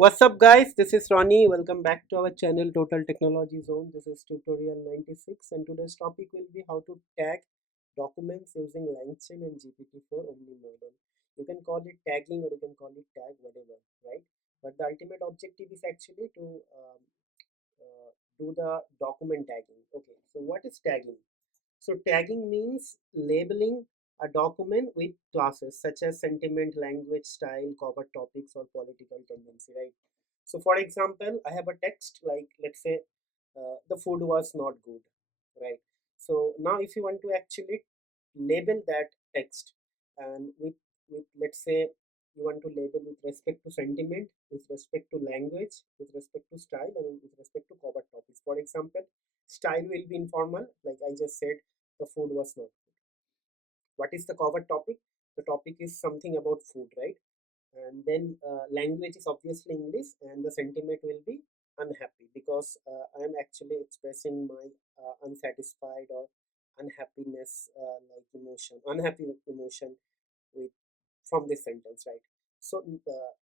What's up, guys? This is Ronnie. Welcome back to our channel Total Technology Zone. This is tutorial 96, and today's topic will be how to tag documents using LangChain and GPT-4 Omni model. You can call it tagging or you can call it tag, whatever, right? But the ultimate objective is actually to do the document tagging. Okay, so what is tagging? So tagging means labeling a document with classes such as sentiment, language, style, cover topics, or political tendency, right? So for example, I have a text like, let's say, the food was not good, right? So now if you want to actually label that text and with let's say you want to label with respect to sentiment, with respect to language, with respect to style, and with respect to cover topics. For example, style will be informal, like I just said, the food was not good. What is the cover topic? The topic is something about food, right? And then language is obviously English, and the sentiment will be unhappy because I am actually expressing my unsatisfied or unhappiness, like emotion, unhappy emotion with from this sentence, right? So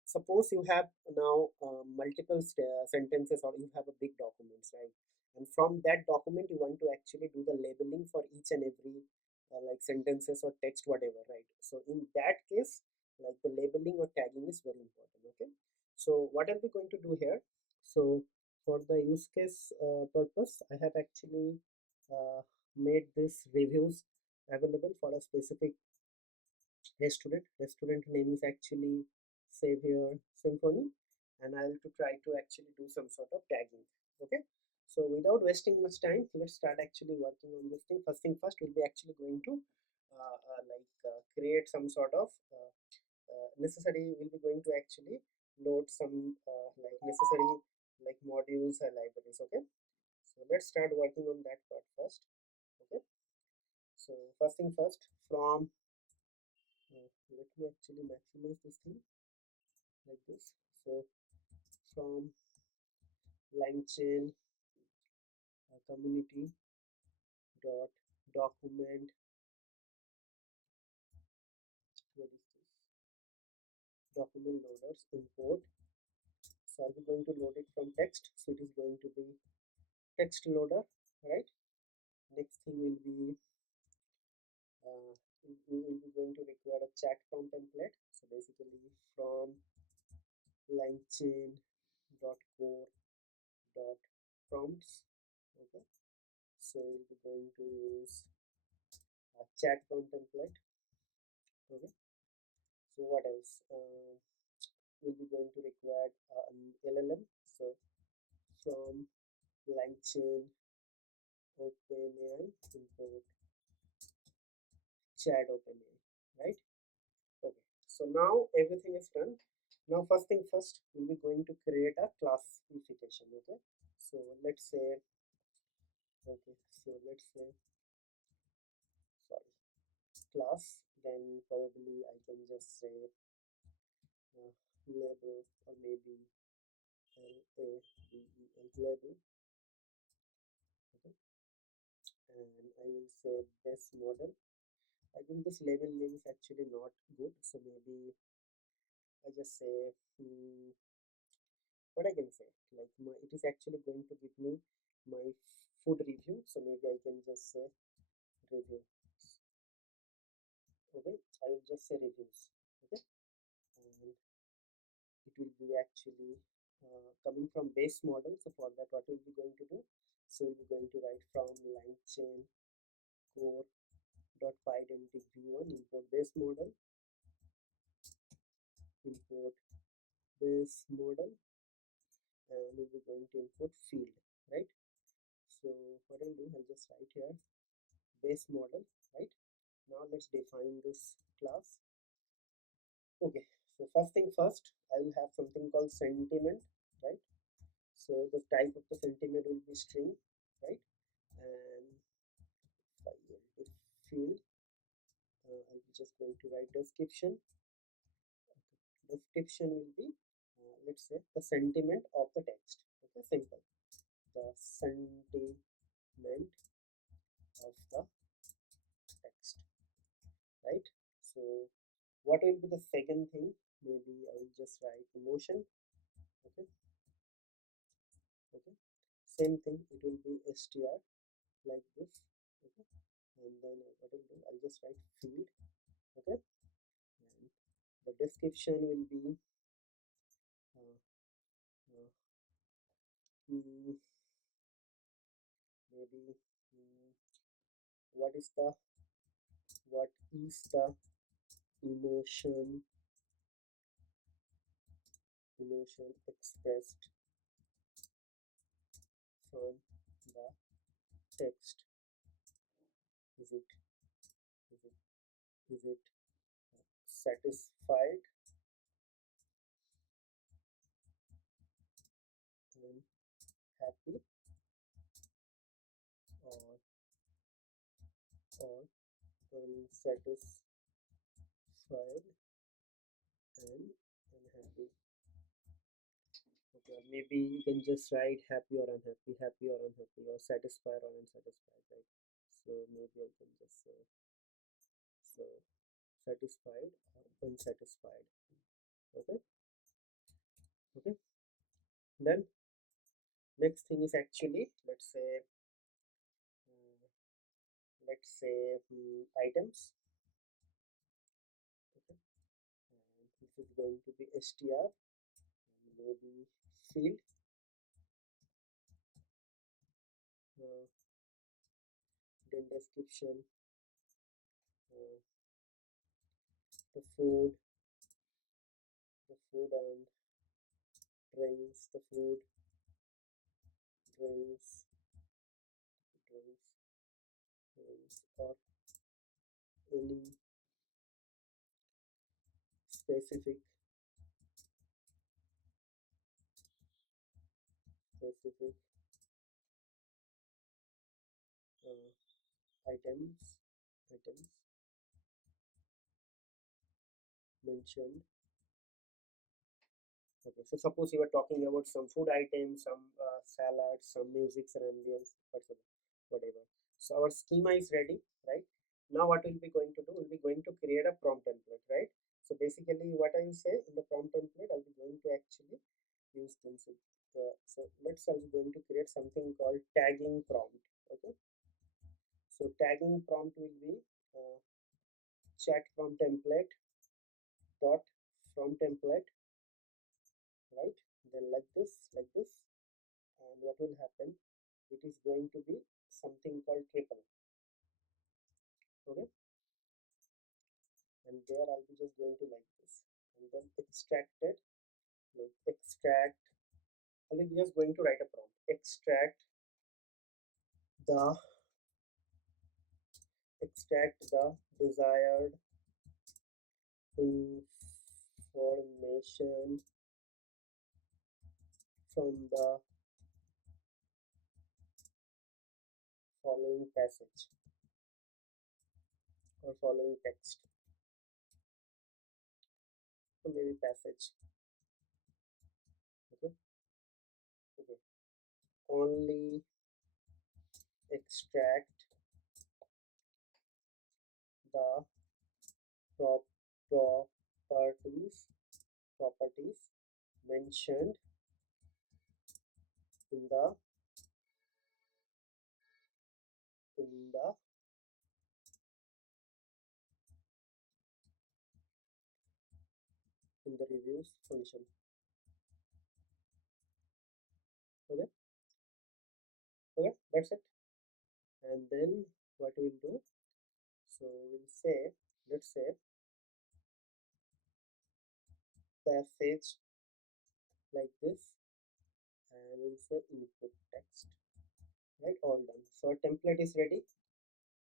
suppose you have now multiple sentences, or you have a big documents, right? And from that document you want to actually do the labeling for each and every like sentences or text, whatever, right? So in that case, like, the labeling or tagging is very important. Okay, so what are we going to do here? So for the use case purpose, I have actually uh, made this reviews available for a specific restaurant. Restaurant name is actually Savior Symphony, and I'll to try to actually do some sort of tagging. Okay, so without wasting much time, let's start actually working on this thing. First thing first, we'll be actually going to create some sort of necessary. We'll be going to actually load some like necessary like modules and libraries. Okay, so let's start working on that part first. Okay, so first thing first, from let me actually maximize this thing like this. So from LangChain community dot document, what is this, document loaders import. So are we going to load it from text? So it is going to be text loader, right? Next thing will be uh, we will be going to require a chat prompt template. So basically from LangChain dot core dot prompts. Okay, so we'll be going to use a chat prompt template. Okay, so what else? We'll be going to require an LLM. So from LangChain OpenAI import chat OpenAI, right? Okay. So now everything is done. Now first thing first, we'll be going to create a classification. Okay. So let's say, okay. So let's say, sorry, class. Then probably I can just say label, or maybe label. Okay, and I will say this model. I think this label name is actually not good, so maybe I just say what I can say, like it is actually going to give me my food review, so maybe I can just say review. Okay, I will just say reviews. Okay, and it will be actually coming from base model. So for that, what we'll be going to do? So we'll be going to write from LangChain core dot identity v1 import base model, import base model, and we'll be going to import field, right? So what I'll do, I'll just write here base model, right? Now let's define this class. Okay, so first thing first, I will have something called sentiment, right? So the type of the sentiment will be string, right? And the field, I'm just going to write description. Description will be, let's say, the sentiment of the text. Okay, simple. The sentiment of the text, right? So what will be the second thing? Maybe I will just write emotion. Okay, okay. Same thing, it will be str like this. Okay, and then what will do, I'll just write field. Okay, and the description will be uh, uh, mm, maybe mm, what is the what is the emotion emotion expressed from the text. Is it is it is it satisfied and happy, or or unsatisfied and unhappy? Okay, or maybe you can just write happy or unhappy, or satisfied or unsatisfied, right? So maybe I can just say, so satisfied or unsatisfied. Okay, okay. Then next thing is actually, let's say items. Okay, and this is going to be str, and maybe field, uh, then description, uh, the food and drinks, drinks, or any specific specific uh, items mentioned. Okay, so suppose you are talking about some food items, some salads, some music and ambience, whatever. So our schema is ready, right? Now what we'll be going to do, we'll be going to create a prompt template, right? So basically what I will say in the prompt template, I'll be going to actually use things. So I'll be going to create something called tagging prompt. Okay, so tagging prompt will be uh, chat from template dot from template, right? Then like this, and what will happen, it is going to be something called triple. Okay, and there I'll be just going to like this, and then extracted, like I'll be just going to write a prompt, the extract the desired information from the following passage or following text. So maybe passage. Okay, okay. Only extract the prop properties properties mentioned in the in the reviews function. Okay, okay, that's it. And then what we'll do, so we'll say, let's say passage like this, and we'll say input text, right? All done. So our template is ready,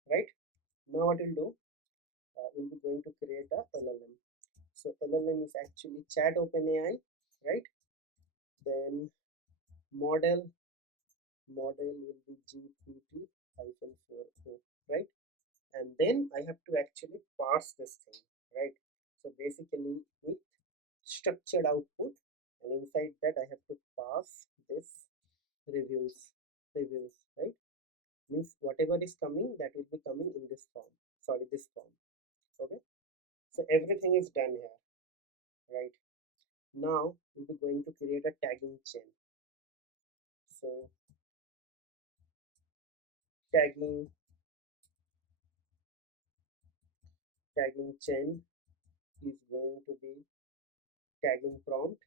right? Now what we'll do, we'll be going to create a LLM. So LLM is actually chat OpenAI, right? Then model model will be GPT-4 right? And then I have to actually parse this thing, right? So basically with structured output, and inside that I have to pass this reviews right? Means whatever is coming, that will be coming in this form, sorry, this form. Okay, so everything is done here, right? Now we'll be going to create a tagging chain. So tagging chain is going to be tagging prompt,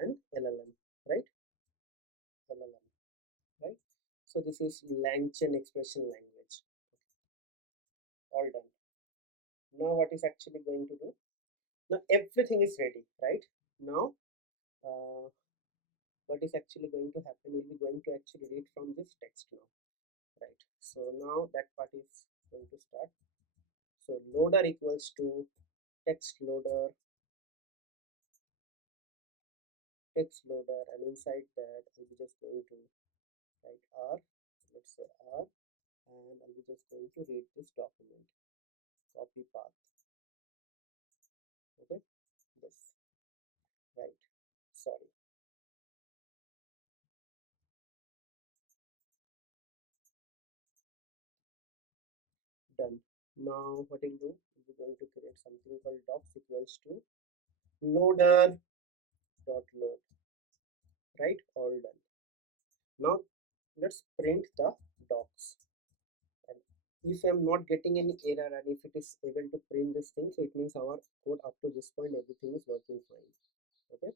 and LLM, right? LLM, right? So this is LangChain expression language. All done. Now what is actually going to do? Now everything is ready, right? Now uh, what is actually going to happen? We'll be going to actually read from this text now, right? So now that part is going to start. So loader equals to text loader, and inside that I'll be just going to write R, let's say R, and I'll be just going to read this document, copy path, okay, this, right, sorry, done. Now what we'll do, we're going to create something called docs equals to loader dot load, right, all done. Now let's print the docs, and if I'm not getting any error and if it is able to print this thing, so it means our code up to this point everything is working fine, okay,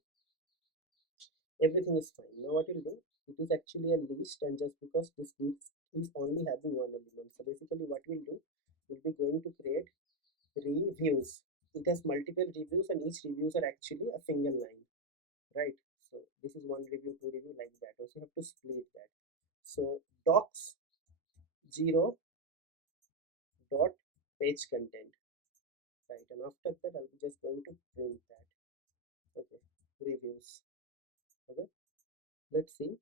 everything is fine. Now what we'll do, it is actually a list, and just because this list is only having one element, so basically what we'll do, we'll be going to create reviews. It has multiple reviews and each reviews are actually a single line, right? So this is one review, two review, like that. Also you have to split that. So docs 0 dot page content, right? And after that I'll be just going to print that, okay, reviews, okay. Let's see,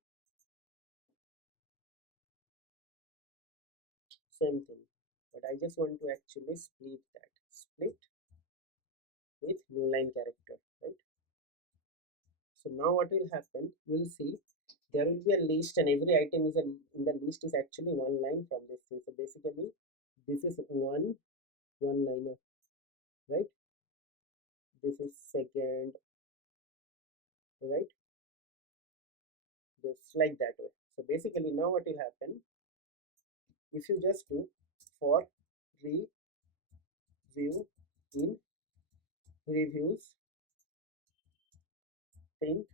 same thing, but I just want to actually split that, split with new line character, right? So now what will happen, we'll see, there will be a list and every item is in the list is actually one line from this thing. So basically this is one liner, right? This is second, right? This, like that way. So basically now what will happen, if you just do for review in reviews print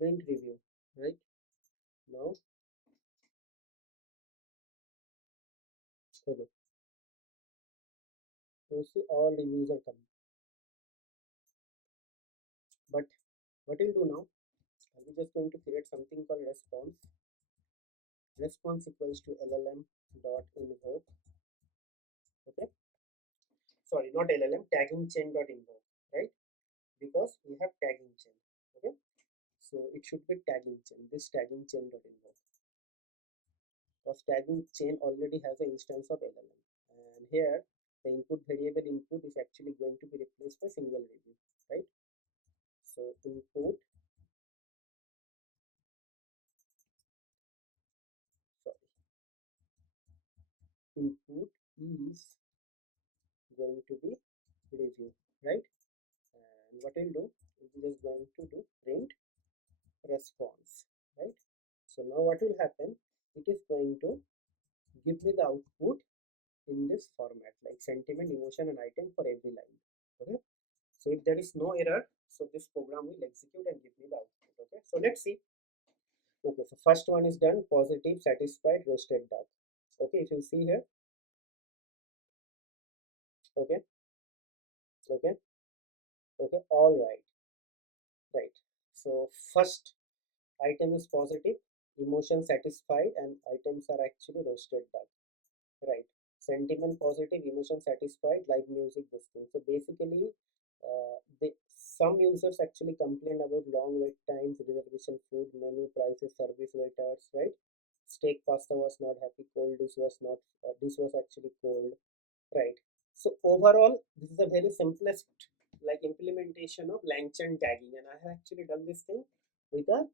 review, right? Now okay, so see all reviews are coming, but what we'll do now, we're just going to create something called response equals to llm dot invoke, okay, sorry, not llm, tagging chain dot invoke, right? Because we have tagging chain, okay, so it should be tagging chain, this tagging chain dot invoke, because tagging chain already has an instance of llm, and here the input variable input is actually going to be replaced by single review, right? So input, sorry, input is going to be review, right? And what we'll do, we're just going to do print response, right? So now what will happen, it is going to give me the output in this format, like sentiment, emotion and item for every line, okay. So if there is no error, so this program will execute and give me the output, okay. So let's see, okay, so first one is done, positive, satisfied, roasted duck, okay, if you see here, okay, okay, okay, all right, right. So first item is positive, emotion satisfied, and items are actually roasted duck, right? Sentiment positive, emotion satisfied, live music, this thing. So basically some users actually complain about long wait times, reservation, food menu, prices, service, waiters, right? Steak pasta was not happy, cold dish was not, dish was actually cold, right? So overall this is a very simplest like implementation of LangChain tagging, and I have actually done this thing with a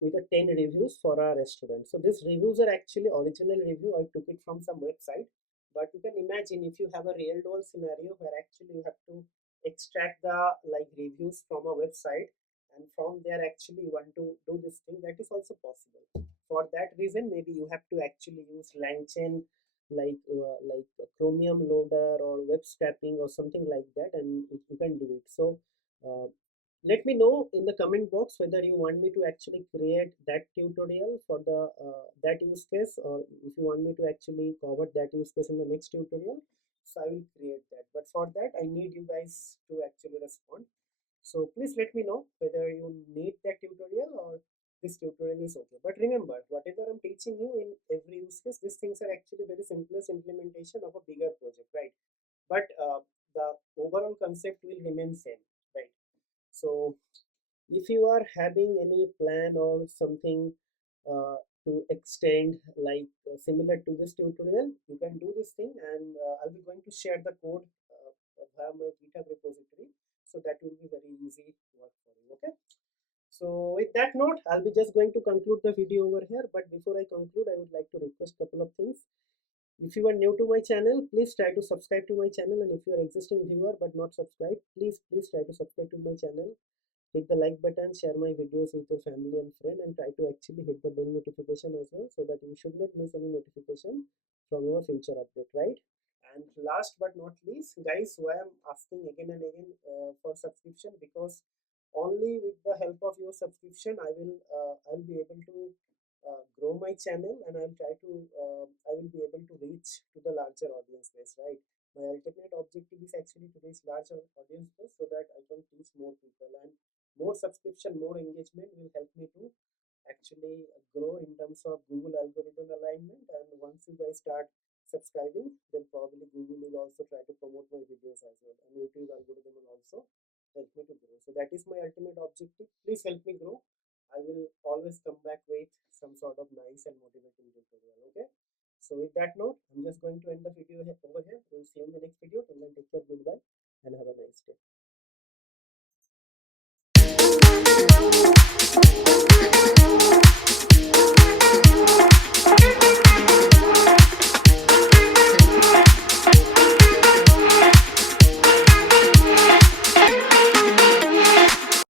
with a 10 reviews for our restaurant. So these reviews are actually original review, I took it from some website, But you can imagine if you have a real world scenario where actually you have to extract the like reviews from a website, and from there actually you want to do this thing, that is also possible. For that reason, maybe you have to actually use LangChain, like a Chromium loader or web scraping or something like that, and you can do it. So uh, let me know in the comment box whether you want me to actually create that tutorial for the that use case, or if you want me to actually cover that use case in the next tutorial. So I will create that, but for that I need you guys to actually respond. So please let me know whether you need that tutorial or this tutorial is okay. But remember, whatever I'm teaching you in every use case, these things are actually very simplest implementation of a bigger project, right? But the overall concept will remain same, right? So if you are having any plan or something to extend like similar to this tutorial, you can do this thing, and I'll be going to share the code via my GitHub repository, so that will be very easy work for you. Okay, so with that note, I'll be just going to conclude the video over here. But before I conclude, I would like to request a couple of things. If you are new to my channel, please try to subscribe to my channel, and if you are existing viewer but not subscribed, please try to subscribe to my channel. Hit the like button, share my videos with your family and friend, and try to actually hit the bell notification as well, so that you should not miss any notification from your future update, right? And last but not least, guys, why I'm asking again and again for subscription, because only with the help of your subscription I'll be able to grow my channel, and I will be able to reach to the larger audience base, right? My ultimate objective is actually to reach larger audience base, so that I can teach more people, and more subscription, more engagement will help me to actually grow in terms of Google algorithm alignment. And once you guys start subscribing, then probably Google will also try to promote my videos as well, and YouTube algorithm will also help me to grow. So that is my ultimate objective. Please help me grow. I will always come back with some sort of nice and motivating tutorial. Okay. So with that note, I'm just going to end the video over here. We'll see you in the next video. Till then, take care, goodbye, and have a nice day.